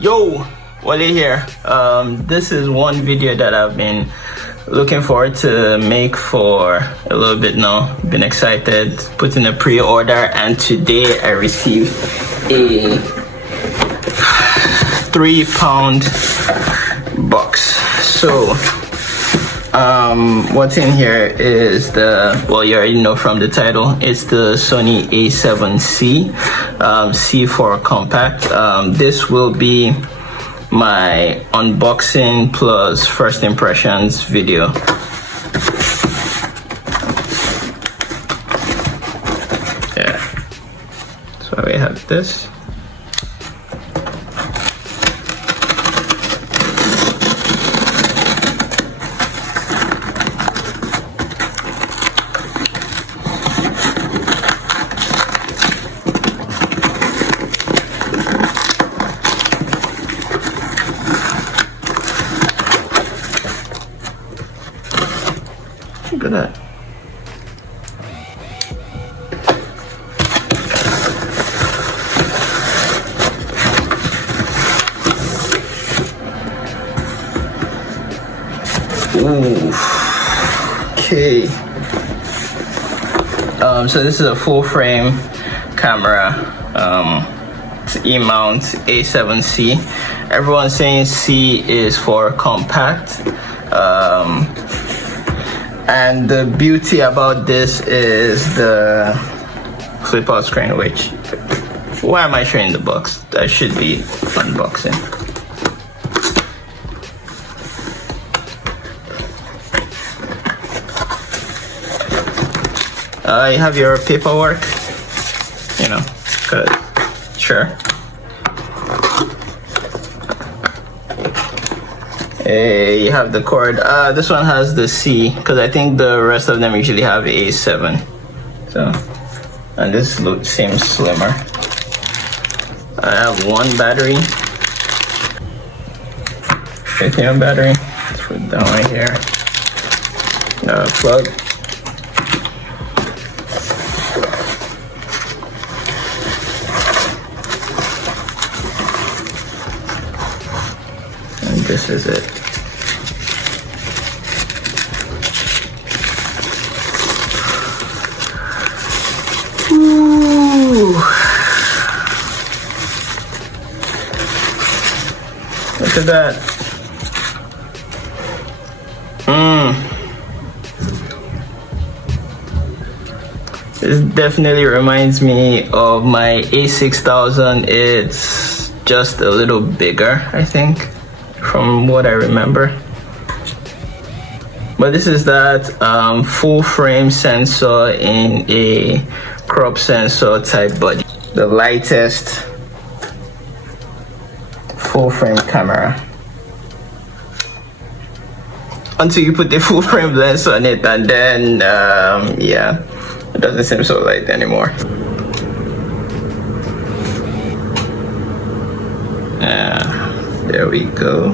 Yo, Wale here. This is one video that I've been looking forward to make for a little bit now. Been excited, put in a pre-order, and today I received a 3-pound box. So what's in here is well, you already know from the title, it's the Sony A7C C4 compact. This will be my unboxing plus first impressions video. Yeah, so we have this. Look at that. Ooh. Okay. So this is a full frame camera. It's E-mount A7C. Everyone's saying C is for compact. And the beauty about this is the flip out screen, which, why am I showing the box? That should be unboxing. You have your paperwork, you know, good, sure. You have the cord. This one has the C, because I think the rest of them usually have A7. So, and this seems slimmer. I have one battery, lithium battery. Let's put it down right here. Plug. And this is it. Ooh. Look at that. This definitely reminds me of my A6000. It's just a little bigger, I think, from what I remember. But this is that full frame sensor in a crop sensor type body. The lightest full frame camera. Until you put the full frame lens on it, and then yeah, it doesn't seem so light anymore. There we go.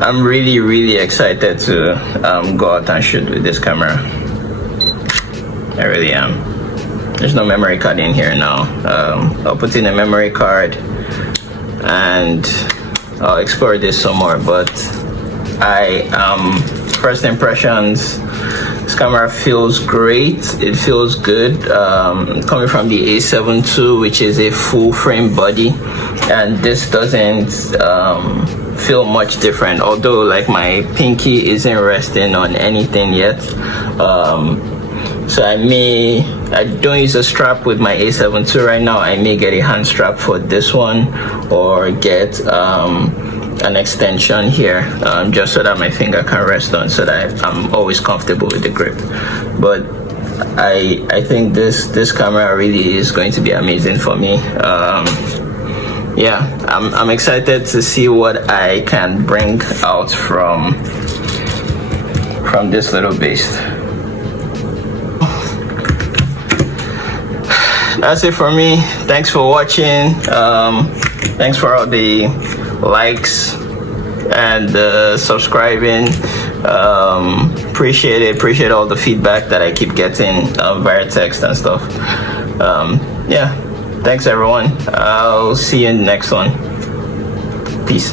I'm really excited to go out and shoot with this camera. I really am. There's no memory card in here now. I'll put in a memory card and I'll explore this some more, but first impressions, this camera feels great. It feels good. Coming from the A7 II, which is a full frame body, and this doesn't feel much different, although like my pinky isn't resting on anything yet. So I don't use a strap with my A7 II right now. I may get a hand strap for this one, or get an extension here, just so that my finger can rest on, so that I'm always comfortable with the grip. But I think this camera really is going to be amazing for me. Yeah, I'm excited to see what I can bring out from this little beast. That's it for me. Thanks for watching. Thanks for all the likes and subscribing. Appreciate all the feedback that I keep getting via text and stuff. Yeah, thanks everyone. I'll see you in the next one. Peace.